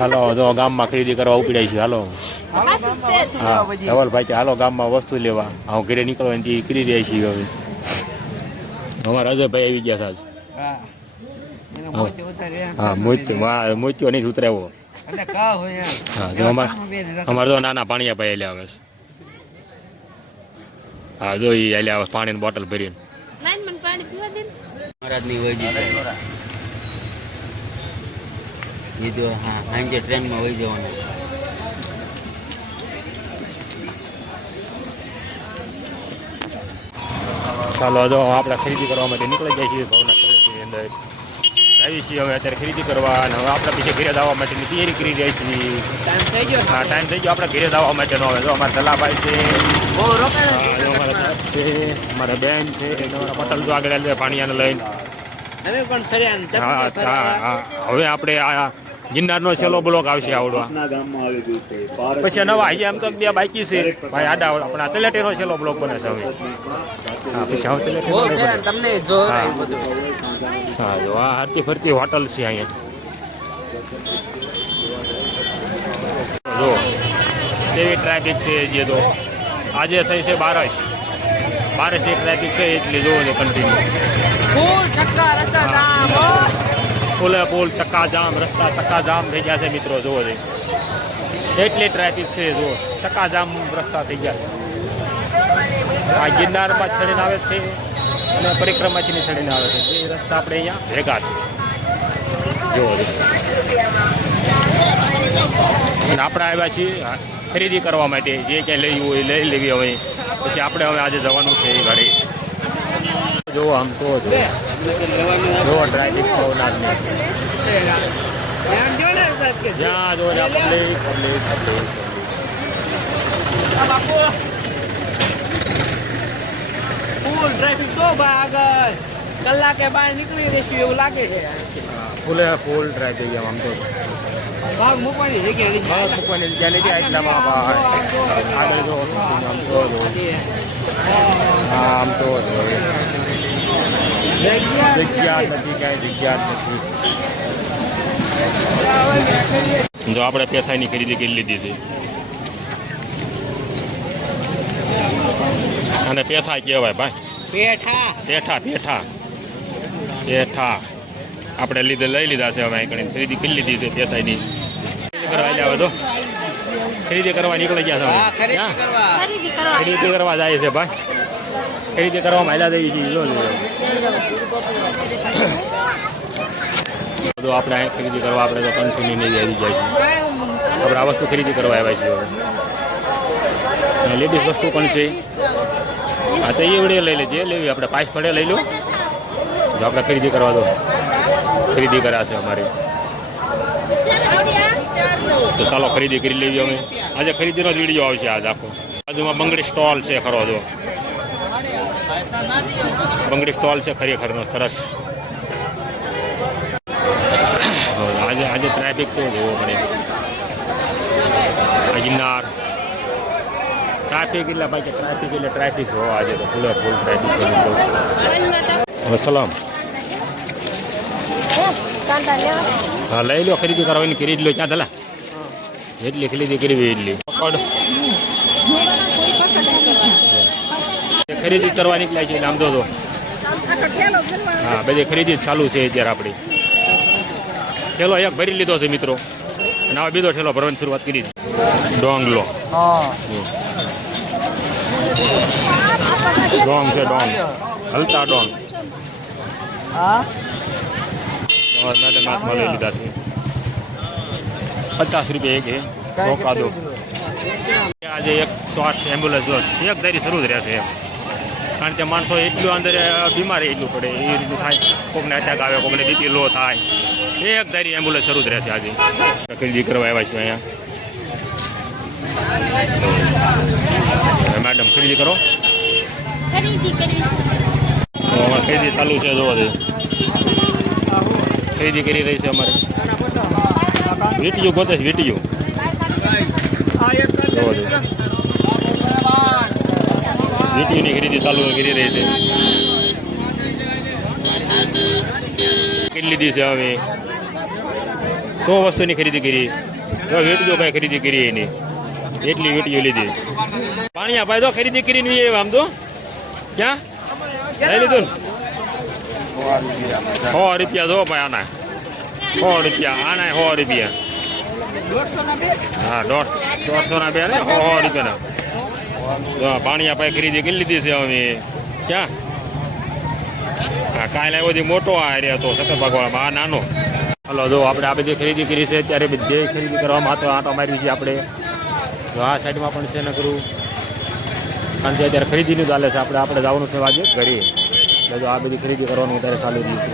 હાલો જો ગામમાં ખરીદી કરવા ઉપડાય છે હાલો. હા ધવલભાઈ કે હાલો ગામમાં વસ્તુ લેવા. હું ઘરે નીકળવા એની કરી રહ્યા છીએ હવે. અમારા અજયભાઈ આવી ગયા સાહેબ હા. મોત્યો મોત્યો નહીં ઉતરાવ્યો હોય જો અમાર તો નાના પાણીયા ભાઈ એટલે આવે છે. હા જો એ એટલે આવે પાણીની બોટલ ભરીને. લાઈન મને પાણી પીવા દે ને. મહારાજની વહી જશે હા સાંજે ટ્રેનમાં વહી જવાનું. ચાલો જો આપણે ખરીદી કરવા માટે નીકળી જાય છીએ ભાવના અંદર. આવી છીએ હવે અત્યારે ખરીદી કરવા અને હવે આપણે પીછે ઘરે જવા માટેની તૈયારી કરી રહી છીએ. ટાઈમ થઈ ગયો હા ટાઈમ થઈ ગયો. આપણે ઘરે જવા માટેનો હવે જો અમારા દલાભાઈ છે. બહુ રોકાણ અમારા સાહેબ છે અમારા બેન છે અમારા પટેલ જો આગળ પાણીયાને લઈને. અમે પણ ફર્યા હા ચક્કર હા ફરવા. હા. હવે આપણે આ ગિરનારનો છેલ્લો બ્લોક આવશે આવડવા. પછી નવા હજી એમ તો બે બાકી છે. ભાઈ આડા આપણા તલેટીનો છેલ્લો બ્લોક બને છે હવે. હા પછી હવે હા. જો આ હરતી ફરતી હોટલ છે અહીંયા. જો કેવી ટ્રાફિક છે જે તો આજે થઈ છે બારસ. બારસની ટ્રાફિક છે એટલી જોવો છો કન્ટિન્યુ ફૂલ ચક્કર રસ્તા ફૂલ પુલે ચક્કા જામ, રસ્તા ચક્કા જામ થઈ ગયા છે મિત્રો, જુઓ છે એટલી ટ્રાફિક છે જો ચક્કા જામ, રસ્તા થઈ ગયા છે. આ ગિરનારમાં ચડીને આવે છે અને પરિક્રમાથી ચડીને આવે છે. એ રસ્તા આપણે અહીંયા ભેગા છે. જોવો અને આપણે આવ્યા છીએ ખરીદી કરવા માટે. જે ક્યાંય લેવું હોય, લઈ લેવી હવે પછી આપણે હવે આજે જવાનું છે એ ઘરે. જો આમ તો જો જો ટ્રાફિક પવનાર ને એમ જો ને સાહેબ કે જ્યાં જો ત્યાં પબ્લિક પબ્લિક પબ્લિક આ બાપુ ફૂલ ટ્રાફિક છો ભાઈ આગળ કલાકે બહાર નીકળી રહીશું એવું લાગે છે ફૂલે ફૂલ ટ્રાફિક એમ આમ તો ભાગ મૂકવાની જગ્યા નથી બસ મૂકવાની જગ્યા નથી એટલામાં ભાઈ આગળ જો આમ તો જો હા, આમ તો જો જગ્યા જગ્યા નથી ક્યાંય જગ્યા નથી. જો આપણે પેથાઈની ખરીદી કરી લીધી છે. અને પેથા કહેવાય ભાઈ. પેઠા. પેઠા પેઠા. પેઠા. આપણે લીધે લઈ લીધા છે હવે અહીં ખરીદી કરી લીધી છે પેથાઈની. ખરીદી કરવા તો. ખરીદી કરવા નીકળી ગયા છે ખરીદી કરવા. ખરીદી કરવા ખરીદી કરવા જાય છે ભાઈ. ખરીદી કરવામાં આવ્યા જઈએ છીએ. બધું આપણે અહીં ખરીદી કરવા આપણે તો કન્ટિન્યુ નહીં આવી જાય છે. આપણે આ વસ્તુ ખરીદી કરવા આવ્યા છીએ હવે. લેડીઝ વસ્તુ પણ છે. હા, તો એ વડે લઈ લેજે. લેવી, આપણે પાસ પડે લઈ લો. જો આપણે ખરીદી કરવા દો. ખરીદી કરાશે અમારી. તો ચાલો ખરીદી કરી લેવી અમે. આજે ખરીદીનો જ વીડિયો આવશે આજ આખો. બાજુમાં બંગડી સ્ટોલ છે ખરો જો. બંગડી સ્ટોલ છે ખરેખરનો, સરસ. આજે આજે ટ્રાફિક તો જોવો પડે. ગિરનાર ટ્રાફિક એટલે ભાઈ ટ્રાફિક એટલે ટ્રાફિક જોવો આજે તો ફૂલે ફૂલ ટ્રાફિક સલામ. હા, લઈ લો, ખરીદી કરવાની ખરીદી લો, ક્યાં દલા જેટલી ખરીદી કરવી એટલી. પકડ એ ખરીદી કરવા નીકળ્યા છે આમ તો. હા બધી ખરીદી ચાલુ છે અત્યારે આપણી. ઠેલો એક ભરી લીધો છે મિત્રો. અને હવે બીજો ઠેલો ભરવાની શરૂઆત કરી છે. ડોંગલો. ડોંગ છે ડોંગ. હલતા ડોંગ. મેડમ હાથમાં લઈ લીધા છે. પચાસ રૂપિયા એક એ ચોખા દો આજે એક સો આઠ એમ્બ્યુલન્સ એક ધારી શરૂ જ રહેશે એમ. કારણ કે માણસો એટલું અંદર બીમાર એટલું પડે. એ રીતનું થાય. કોકને અટેક આવે કોકને બીપી લો થાય. એક ધારી એમ્બ્યુલન્સ શરૂ જ રહેશે આજે. ખરીદી કરવા આવ્યા છીએ અહીંયા. મેડમ ખરીદી કરો. ખરીદી ચાલુ છે જોવા દે. ખરીદી કરી રહી છે અમારે. વીટીયું ગોતે છે વીટીયું. જોવા દે. વીટીયુંની ખરીદી ચાલુ કરી રહી છે. કેટલી લીધી છે હવે સો વસ્તુની ખરીદી કરી. જો ભાઈ, ખરીદી કરી એની. એટલી વીટીઓ લીધી. પાણીયા ભાઈ તો ખરીદી કરીને એ આમ તો. ક્યાં? લઈ લીધું સો રૂપિયા જો ભાઈ આના. સો રૂપિયા, આના સો રૂપિયા. હા, દોઢ દોઢસો ના બે સો સો રૂપિયાના. જો આપણે ખરીદી કરી લીધી છે અમે. ક્યાં? હા, કાલે બધી મોટો આ એરિયા હતો સતત ભગવાનમાં આ નાનો. હલો, જો આપણે આ બધી ખરીદી કરી છે ત્યારે બધે ખરીદી કરવામાં તો આંટો મારી છે આપણે. આ સાઈડમાં પણ છે નકરું. કારણ કે અત્યારે ખરીદીનું ચાલે છે, આપણે આપણે જવાનું છે વાગે ઘરે. જો આ બધી ખરીદી કરવાનું અત્યારે ચાલુ રહ્યું છે.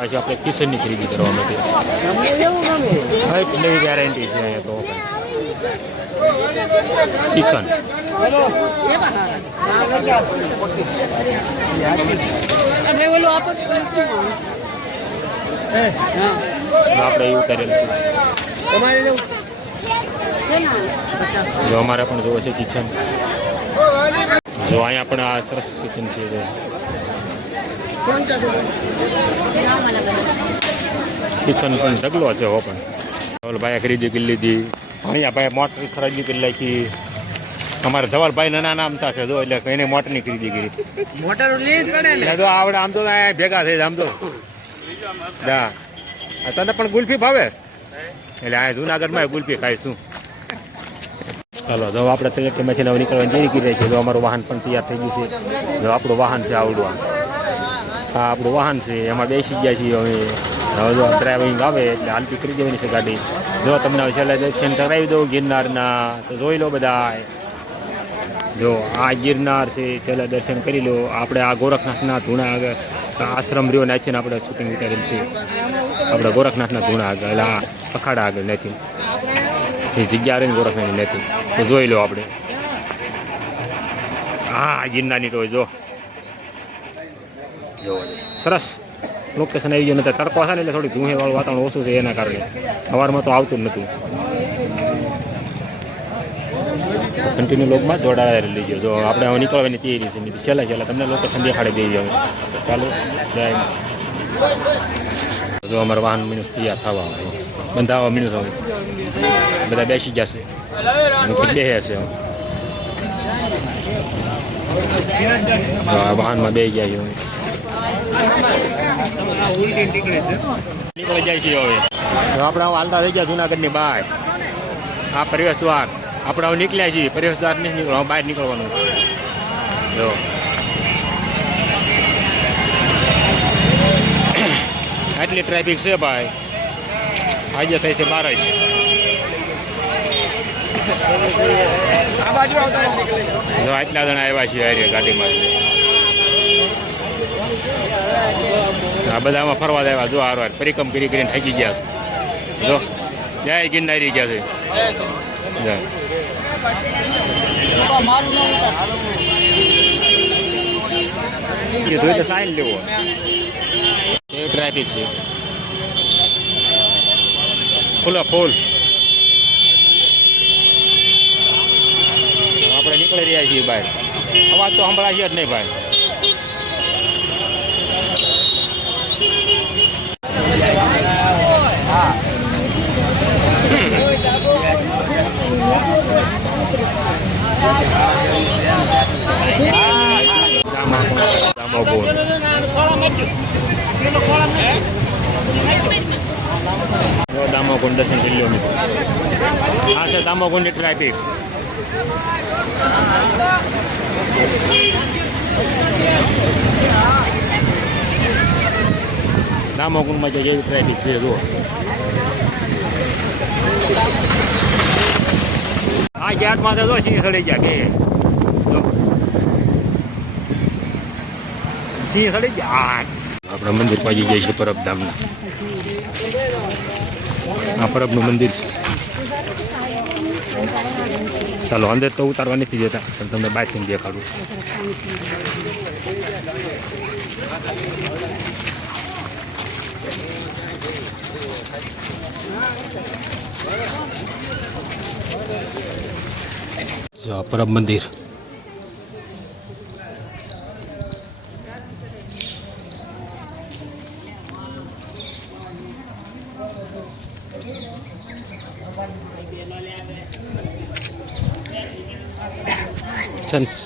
આવ્યા આપણે કિચનની ખરીદી કરવા માટે. હા, નવી ગેરંટી છે અહીંયા તો તો આપણે એવું કરેલું છે. જો અમારે પણ જોવો છે કિચન જો અહીંયા પણ આ સરસ કિચન છે. જો કિચન પણ ઢગલો છે હો પણ. ધવલ ભાઈએ ખરીદી કરી લીધી. અહીંયા ભાઈ મોટર ખરીદી કરી નાખી. અમારે ધવલભાઈ નાના નામતા છે જો એટલે કઈને મોટરની ખરીદી કરી. મોટર આવડે આમ તો ભેગા થઈ આમ તો. હા તને પણ ગુલ્ફી ભાવે? એટલે આ જુનાગઢમાં ગુલ્ફી ખાઈશું. ચાલો જો આપણે તૈયારીમાંથી નવ નીકળવાની તૈયારી કરી રહી છે જો અમારું વાહન પણ તૈયાર થઈ ગયું છે. જો આપણું વાહન છે આવડું આ હા આપણું વાહન છે, એમાં બેસી ગયા છીએ અમે. હવે જો ડ્રાઇવિંગ આવે એટલે હાલતી કરી દેવાની છે ગાડી. જો તમને હવે છેલ્લે દર્શન કરાવી દઉં ગિરનારના, તો જોઈ લો બધા જો આ ગિરનાર છે, છેલ્લે દર્શન કરી લો. આપણે આ ગોરખનાથના ધૂણા આગળ આશ્રમ રહ્યો નાખીને આપણે શૂટિંગ ઉતારેલ છે. આપણે ગોરખનાથના ધૂણા આગળ, એટલે આ અખાડા આગળ નથી એ જગ્યા રહીને ગોરખનાથની નથી તો જોઈ લો આપણે. હા ગિરનારની ટોય, જો. જો સરસ લોકેશન આવી ગયું નથી તડકો છે ને એટલે થોડી ધુંહેવાળું વાતાવરણ ઓછું છે એના કારણે સવારમાં તો આવતું જ નહોતું કન્ટિન્યુ લોકમાં જોડાયેલા લીજો જો આપણે હવે નીકળવાની તૈયારી છે છેલ્લા છેલ્લા તમને લોકેશન દેખાડી દઈએ હવે ચાલો જય જો અમારા વાહન મિનિટ તૈયાર થવા. બંધાવા મિનિટ હવે બધા બેસી જશે બેસે હશે વાહનમાં બે ગયા નીકળી જાય છે હવે. આપણે હાલતા થઈ ગયા જુનાગઢની બહાર આ પ્રવેશ દ્વાર. આપણે હવે નીકળ્યા છીએ. પ્રવેશ દ્વાર નહીં નીકળવા બહાર નીકળવાનું જો. આટલી ટ્રાફિક છે ભાઈ. આજે થઈ છે બારસ. જો. આટલા જણા આવ્યા છીએ ગાડીમાં. આ બધામાં ફરવા આવ્યા જો હાર વાર પરિક્રમ કરી કરીને થાકી ગયા છે. જો જય ગિરનારી ગયા છે. સાઈન લેવો. એ ટ્રાફિક છે. ફૂલો, ફૂલ. આપણે નીકળી રહ્યા છીએ ભાઈ અવાજ તો સંભળાશે જ નહીં ભાઈ. દામોગુણ દર્શન થઈ લો આ છે દામોગુણની ટ્રાફિક દામોગુણમાં જે જેવી છે જો આ ગેટમાં તો જો સિંહ સડી ગયા બે સિંહ સડી ગયા. આપણા મંદિર પાછી જાય છે પરબધામના આ પરબનું મંદિર છે. ચાલો, અંદર તો ઉતારવા નથી જતા, પણ તમને બહારથી દેખાડું જો પરમ મંદિર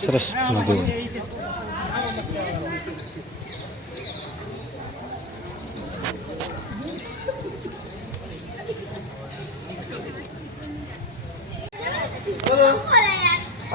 સરસ મજા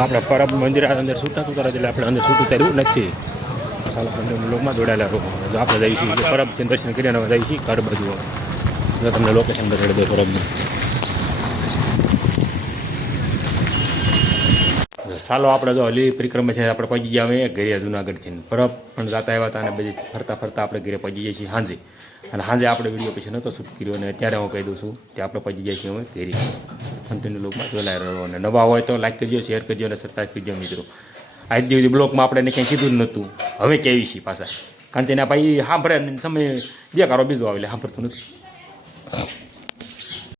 આપણે પરબ મંદિર અંદર છૂટા છૂટા એટલે આપણે અંદર છૂટું કર્યું નથી. ચાલો પંદર લોકમાં જોડાયેલા જો આપણે જઈશું એટલે પરબ દર્શન કરીને જઈશું ઘર બાજુ તમને લોકેશન બતાડી દે પરબનું. ચાલો આપણે જો હલી પરિક્રમા છે, આપણે પહોંચી ગયા અમે ઘરે જુનાગઢથી ફરફ પણ જતા આવ્યા હતા અને બધી ફરતા ફરતા આપણે ઘરે પહોંચી જઈએ છીએ સાંજે અને સાંજે આપણે વીડિયો પછી નહોતો શૂટ કર્યો અને અત્યારે હું કહી દઉં છું કે આપણે પહોંચી જઈએ છીએ અમે ઘેરી. કન્ટિન્યુ લોકમાં જોડાઈ રહ્યો અને નવા હોય તો લાઈક કરજો શેર કરજો અને સબસ્ક્રાઈબ કરજો મિત્રો. આજ દિવસ બ્લોગમાં આપણે એને ક્યાંય કીધું જ નહોતું. હવે કેવી છીએ પાછા. કારણ કે એના ભાઈ સાંભળે સમય બે કારો બીજો આવે એટલે સાંભળતું નથી.